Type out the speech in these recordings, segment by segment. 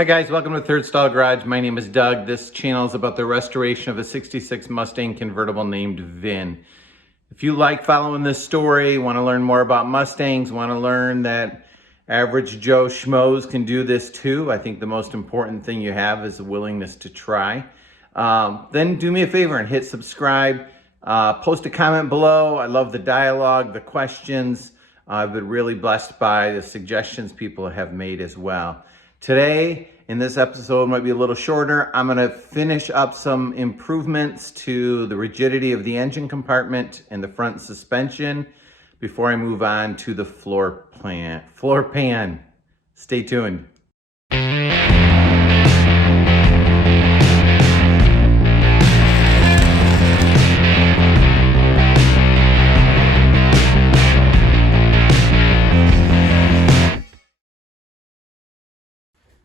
Hi guys, welcome to Third Stall Garage. My name is Doug. This channel is about the restoration of a 66 Mustang convertible named Vin. If you like following this story, want to learn more about Mustangs, want to learn that average Joe Schmoes can do this too, I think the most important thing you have is a willingness to try. Then do me a favor and hit subscribe. Post a comment below. I love the dialogue, the questions. I've been really blessed by the suggestions people have made as well. Today, in this episode, might be a little shorter. I'm gonna finish up some improvements to the rigidity of the engine compartment and the front suspension before I move on to the floor pan. Stay tuned.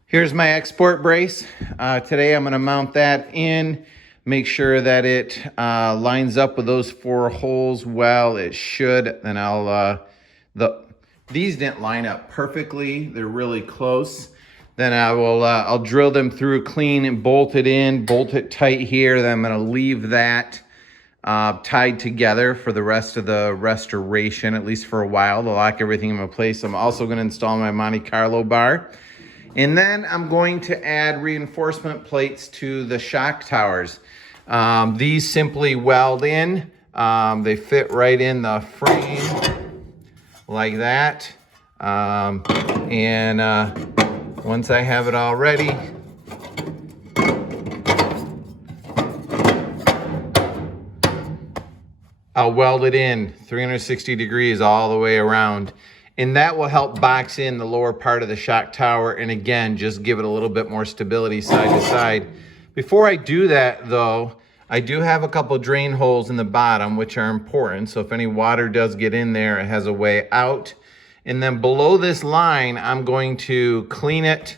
Here's my export brace. Today I'm going to mount that in, make sure that it lines up with those 4 holes well. It should. Then these didn't line up perfectly. They're really close. Then I'll drill them through clean and bolt it tight here. Then I'm going to leave that tied together for the rest of the restoration, at least for a while, to lock everything in place. I'm also going to install my Monte Carlo bar. And then I'm going to add reinforcement plates to the shock towers. These simply weld in. They fit right in the frame like that. Once I have it all ready, I'll weld it in 360 degrees all the way around. And that will help box in the lower part of the shock tower, and again, just give it a little bit more stability side to side. Before I do that though, I do have a couple drain holes in the bottom, which are important. So if any water does get in there, it has a way out. And then below this line, I'm going to clean it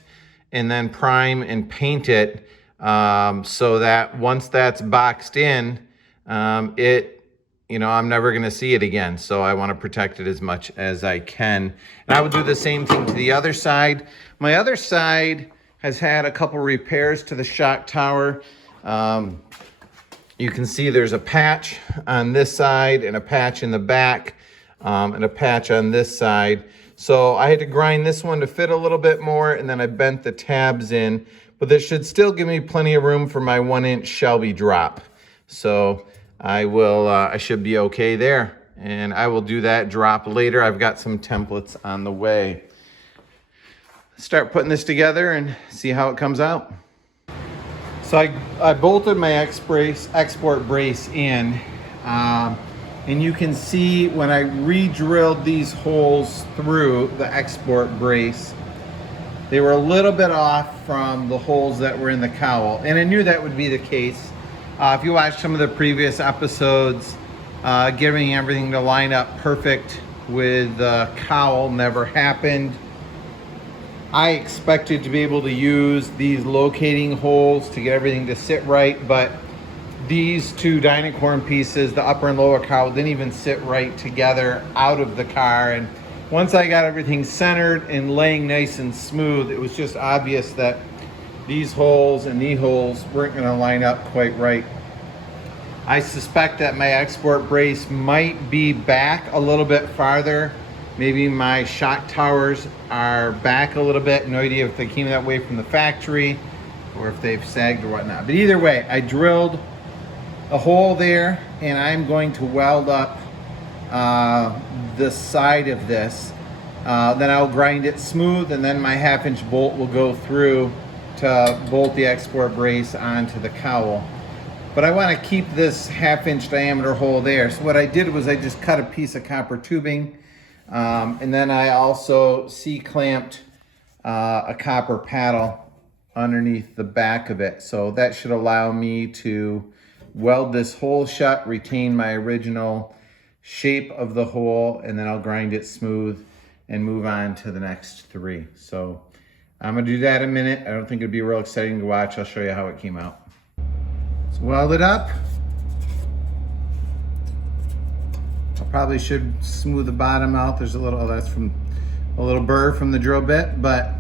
and then prime and paint it so that once that's boxed in, I'm never going to see it again. So I want to protect it as much as I can. And I will do the same thing to the other side. My other side has had a couple repairs to the shock tower. You can see there's a patch on this side and a patch in the back and a patch on this side. So I had to grind this one to fit a little bit more, and then I bent the tabs in. But this should still give me plenty of room for my 1-inch Shelby drop. So I should be okay there, and I will do that drop later. I've got some templates on the way. Start putting this together and see how it comes out. So I bolted my export brace in, and you can see when I re-drilled these holes through the export brace, they were a little bit off from the holes that were in the cowl, and I knew that would be the case. If you watch some of the previous episodes, getting everything to line up perfect with the cowl never happened. I expected to be able to use these locating holes to get everything to sit right, but these 2 dynacorn pieces, the upper and lower cowl, didn't even sit right together out of the car. And once I got everything centered and laying nice and smooth, it was just obvious that these holes and these holes weren't going to line up quite right. I suspect that my export brace might be back a little bit farther. Maybe my shock towers are back a little bit. No idea if they came that way from the factory or if they've sagged or whatnot. But either way, I drilled a hole there, and I'm going to weld up the side of this. Then I'll grind it smooth, and then my 1/2-inch bolt will go through to bolt the export brace onto the cowl. But I want to keep this 1/2-inch diameter hole there. So what I did was I just cut a piece of copper tubing, and then I also C-clamped a copper paddle underneath the back of it. So that should allow me to weld this hole shut, retain my original shape of the hole, and then I'll grind it smooth and move on to the next 3. So I'm gonna do that in a minute. I don't think it'd be real exciting to watch. I'll show you how it came out. So weld it up. I probably should smooth the bottom out. There's a little, that's from a little burr from the drill bit, but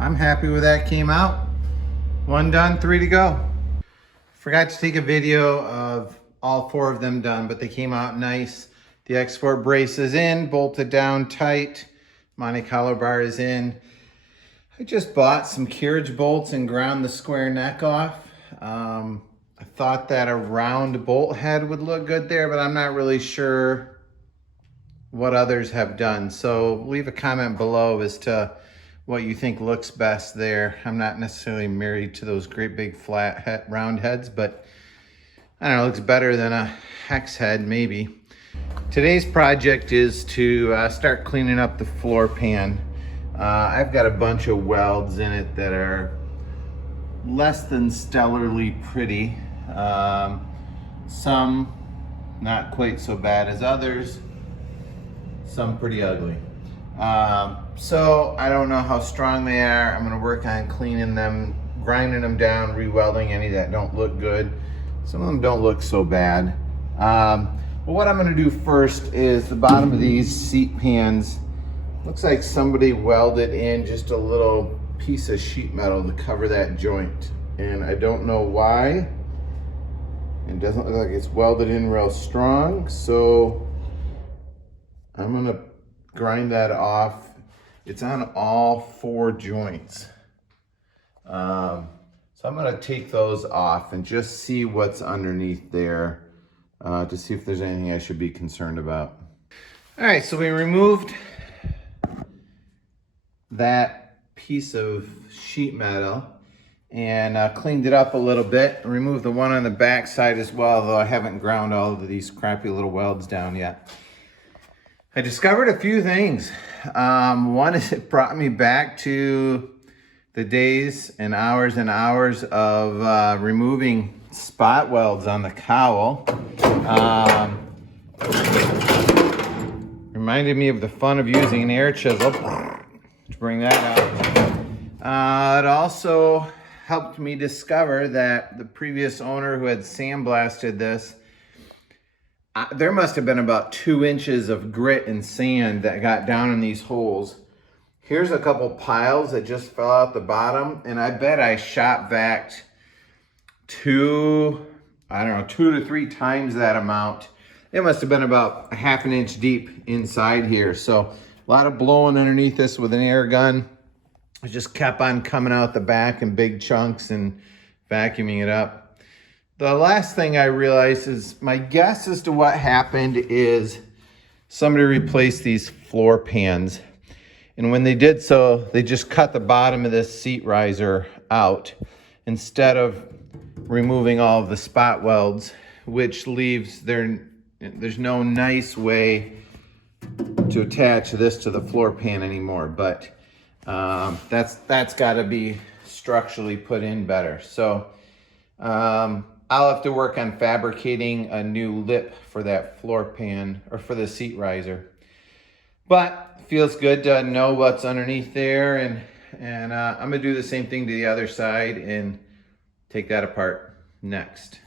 I'm happy with that. Came out. One done, 3 to go. Forgot to take a video of all 4 of them done, but they came out nice. The export brace is in, bolted down tight. MonteCarlo bar is in. I just bought some carriage bolts and ground the square neck off. I thought that a round bolt head would look good there, but I'm not really sure what others have done. So leave a comment below as to what you think looks best there. I'm not necessarily married to those great big flat round heads, but I don't know, it looks better than a hex head maybe. Today's project is to start cleaning up the floor pan. I've got a bunch of welds in it that are less than stellarly pretty. Some not quite so bad as others, some pretty ugly. So I don't know how strong they are. I'm gonna work on cleaning them, grinding them down, re-welding any that don't look good. Some of them don't look so bad. But what I'm gonna do first is the bottom of these seat pans. Looks like somebody welded in just a little piece of sheet metal to cover that joint. And I don't know why. It doesn't look like it's welded in real strong. So I'm gonna grind that off. It's on all 4 joints. So I'm gonna take those off and just see what's underneath there to see if there's anything I should be concerned about. All right, so we removed that piece of sheet metal and cleaned it up a little bit. Removed the one on the back side as well, though I haven't ground all of these crappy little welds down yet. I discovered a few things. One is it brought me back to the days and hours of removing spot welds on the cowl. Reminded me of the fun of using an air chisel to bring that out. It also helped me discover that the previous owner who had sandblasted this, there must have been about 2 inches of grit and sand that got down in these holes. Here's a couple piles that just fell out the bottom, and I bet I shop vac 2 to 3 times that amount. It must have been about a ½ inch deep inside here. So a lot of blowing underneath this with an air gun. It just kept on coming out the back in big chunks and vacuuming it up. The last thing I realized is my guess as to what happened is somebody replaced these floor pans. And when they did so, they just cut the bottom of this seat riser out instead of removing all of the spot welds, which leaves there's no nice way to attach this to the floor pan anymore. But that's got to be structurally put in better. So I'll have to work on fabricating a new lip for that floor pan or for the seat riser. But feels good to know what's underneath there, and I'm gonna do the same thing to the other side and take that apart next.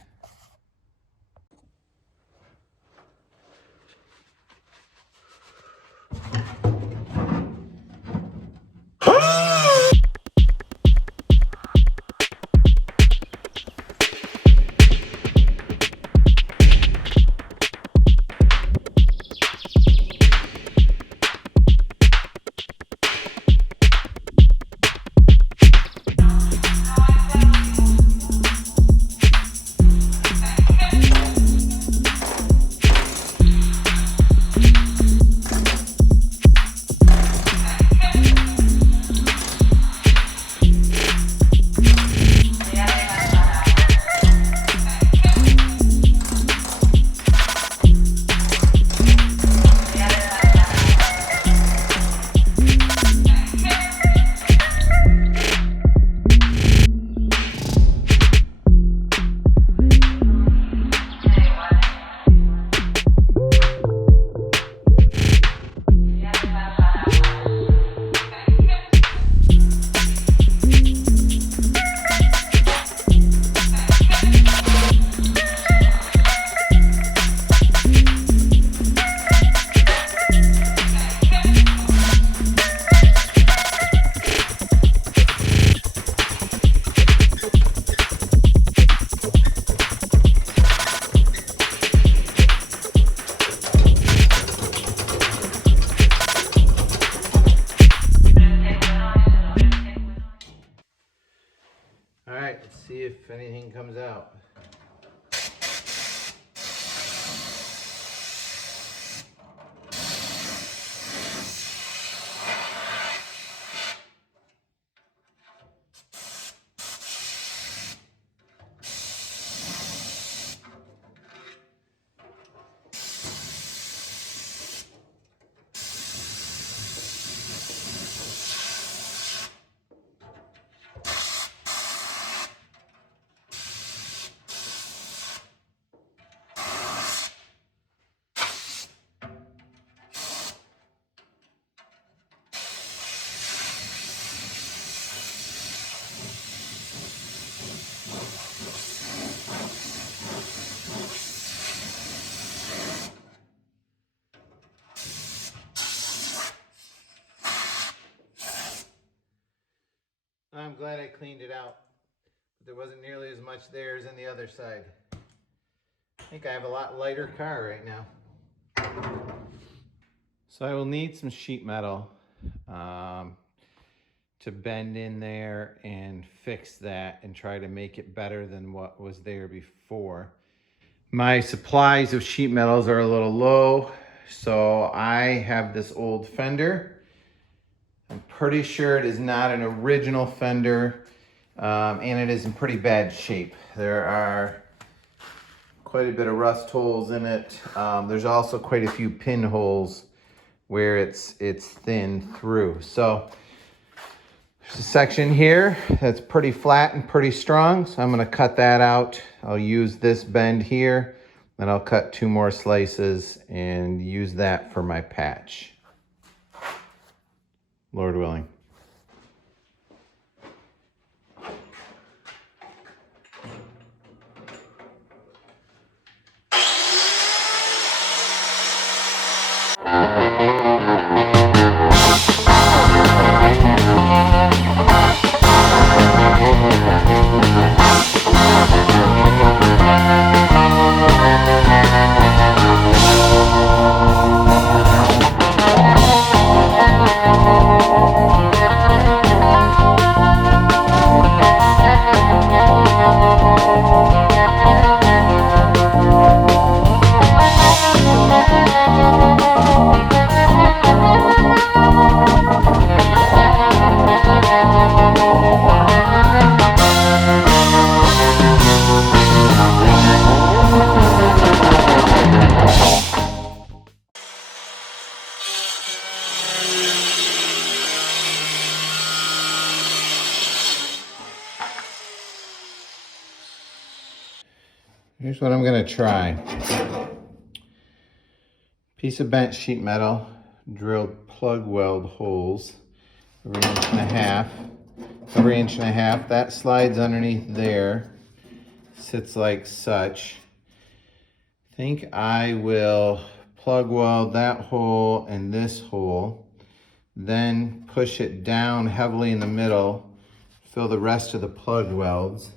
All right, let's see if anything comes out. I'm glad I cleaned it out, but there wasn't nearly as much there as in the other side. I think I have a lot lighter car right now. So I will need some sheet metal to bend in there and fix that and try to make it better than what was there before. My supplies of sheet metals are a little low, so I have this old fender. I'm pretty sure it is not an original fender, and it is in pretty bad shape. There are quite a bit of rust holes in it. There's also quite a few pinholes where it's thinned through. So there's a section here that's pretty flat and pretty strong, so I'm going to cut that out. I'll use this bend here, then I'll cut 2 more slices and use that for my patch, Lord willing. Here's what I'm going to try. Piece of bent sheet metal, drilled plug weld holes every 1.5 inches. Every 1.5 inches. That slides underneath there, sits like such. I think I will plug weld that hole and this hole, then push it down heavily in the middle, fill the rest of the plug welds,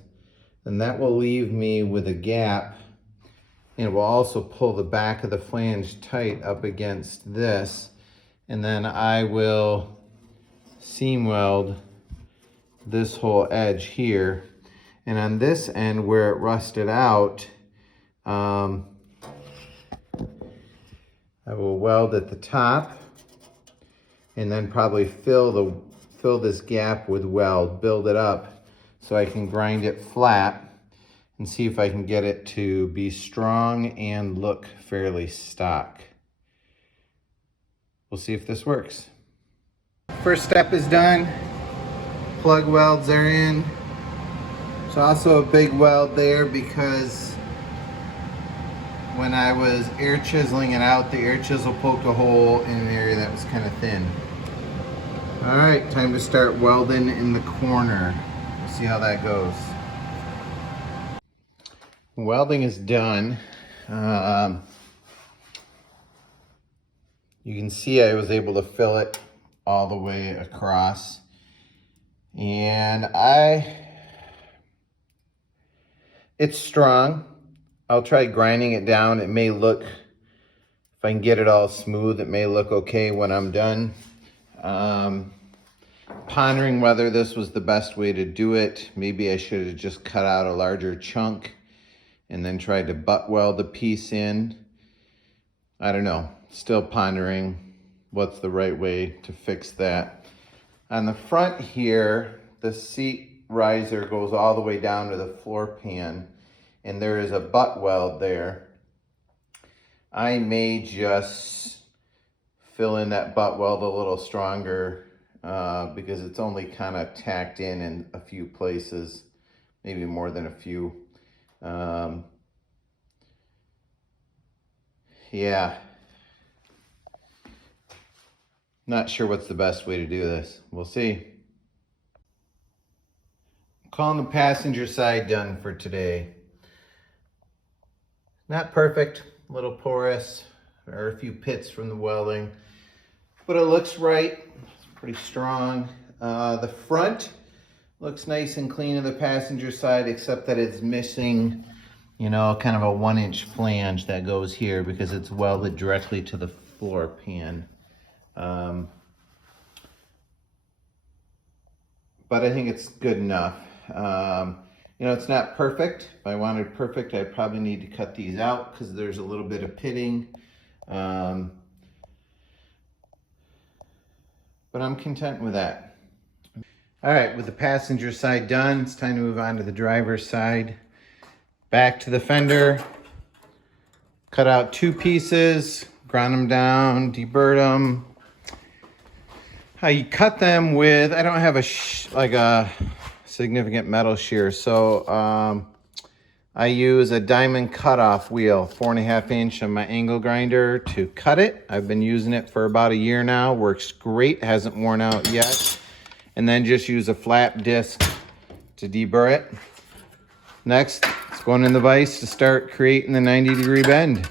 and that will leave me with a gap. And it will also pull the back of the flange tight up against this. And then I will seam weld this whole edge here. And on this end where it rusted out, I will weld at the top and then probably fill this gap with weld, build it up so I can grind it flat and see if I can get it to be strong and look fairly stock. We'll see if this works. First step is done. Plug welds are in. There's also a big weld there because when I was air chiseling it out, the air chisel poked a hole in an area that was kind of thin. All right, time to start welding in the corner. We'll see how that goes. Welding is done. You can see I was able to fill it all the way across. And it's strong. I'll try grinding it down. It may look, if I can get it all smooth, it may look okay when I'm done. Pondering whether this was the best way to do it. Maybe I should have just cut out a larger chunk and then tried to butt weld the piece in. I don't know, still pondering what's the right way to fix that. On the front here, the seat riser goes all the way down to the floor pan, and there is a butt weld there. I may just fill in that butt weld a little stronger because it's only kind of tacked in a few places, maybe more than a few. Yeah. Not sure what's the best way to do this. We'll see. I'm calling the passenger side done for today. Not perfect, a little porous. There are a few pits from the welding, but it looks right. It's pretty strong. The front looks nice and clean on the passenger side, except that it's missing, you know, kind of a 1-inch flange that goes here because it's welded directly to the floor pan. But I think it's good enough. You know, it's not perfect. If I wanted perfect, I'd probably need to cut these out because there's a little bit of pitting. But I'm content with that. All right, with the passenger side done, it's time to move on to the driver's side. Back to the fender. Cut out 2 pieces, grind them down, deburred them. I cut them with, I don't have like a significant metal shear, so I use a diamond cutoff wheel, 4.5 inch on my angle grinder to cut it. I've been using it for about a year now, works great, hasn't worn out yet. And then just use a flat disc to deburr it. Next, it's going in the vise to start creating the 90-degree bend.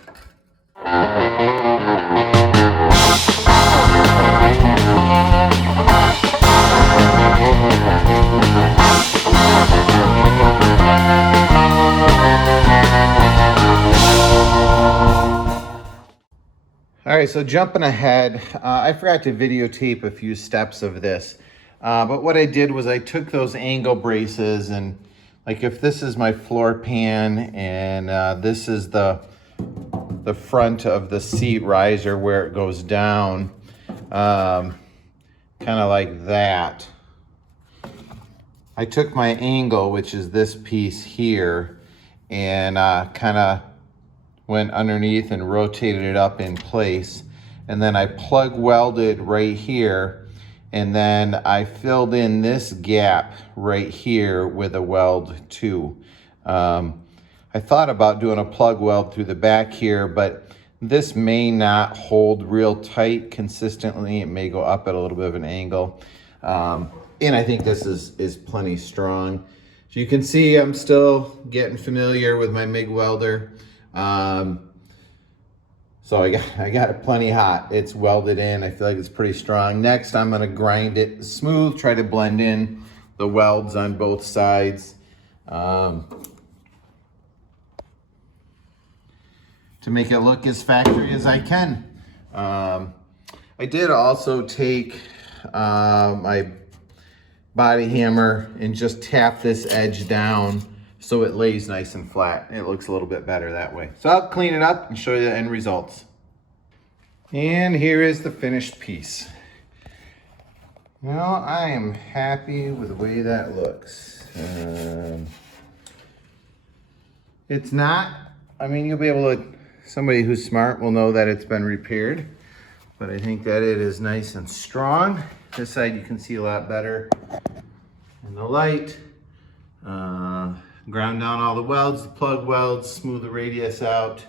All right, so jumping ahead, I forgot to videotape a few steps of this. But what I did was I took those angle braces and, like, if this is my floor pan and this is the front of the seat riser where it goes down, kind of like that. I took my angle, which is this piece here, and kind of went underneath and rotated it up in place. And then I plug welded right here, and then I filled in this gap right here with a weld too. I thought about doing a plug weld through the back here, but this may not hold real tight consistently. It may go up at a little bit of an angle. And I think this is plenty strong. So you can see I'm still getting familiar with my MIG welder. So I got it plenty hot. It's welded in. I feel like it's pretty strong. Next, I'm gonna grind it smooth, try to blend in the welds on both sides. To make it look as factory as I can. I did also take my body hammer and just tap this edge down so it lays nice and flat. It looks a little bit better that way. So I'll clean it up and show you the end results. And here is the finished piece. Well, I am happy with the way that looks. It's not, I mean, you'll be able to, somebody who's smart will know that it's been repaired, but I think that it is nice and strong. This side you can see a lot better in the light. Ground down all the welds, the plug welds, smooth the radius out.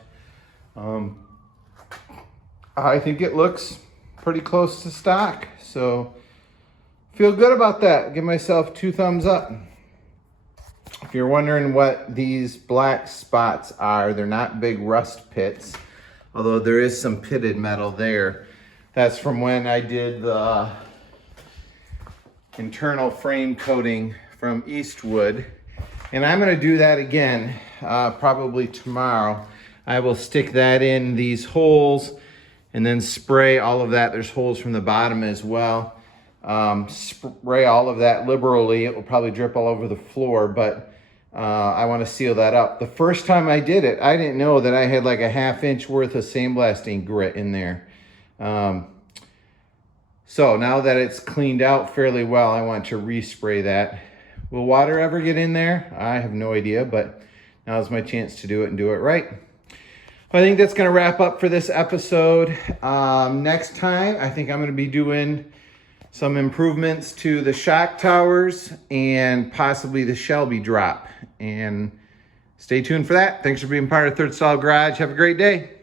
I think it looks pretty close to stock, so feel good about that. Give myself 2 thumbs up. If you're wondering what these black spots are, they're not big rust pits, although there is some pitted metal there. That's from when I did the internal frame coating from Eastwood. And I'm gonna do that again, probably tomorrow. I will stick that in these holes and then spray all of that. There's holes from the bottom as well. spray all of that liberally. It will probably drip all over the floor, but I want to seal that up. The first time I did it, I didn't know that I had like a 1/2 inch worth of sandblasting grit in there. So now that it's cleaned out fairly well, I want to respray that. Will water ever get in there? I have no idea, but now's my chance to do it and do it right. I think that's going to wrap up for this episode. Next time, I think I'm going to be doing some improvements to the shock towers and possibly the Shelby drop. And stay tuned for that. Thanks for being part of Third Style Garage. Have a great day.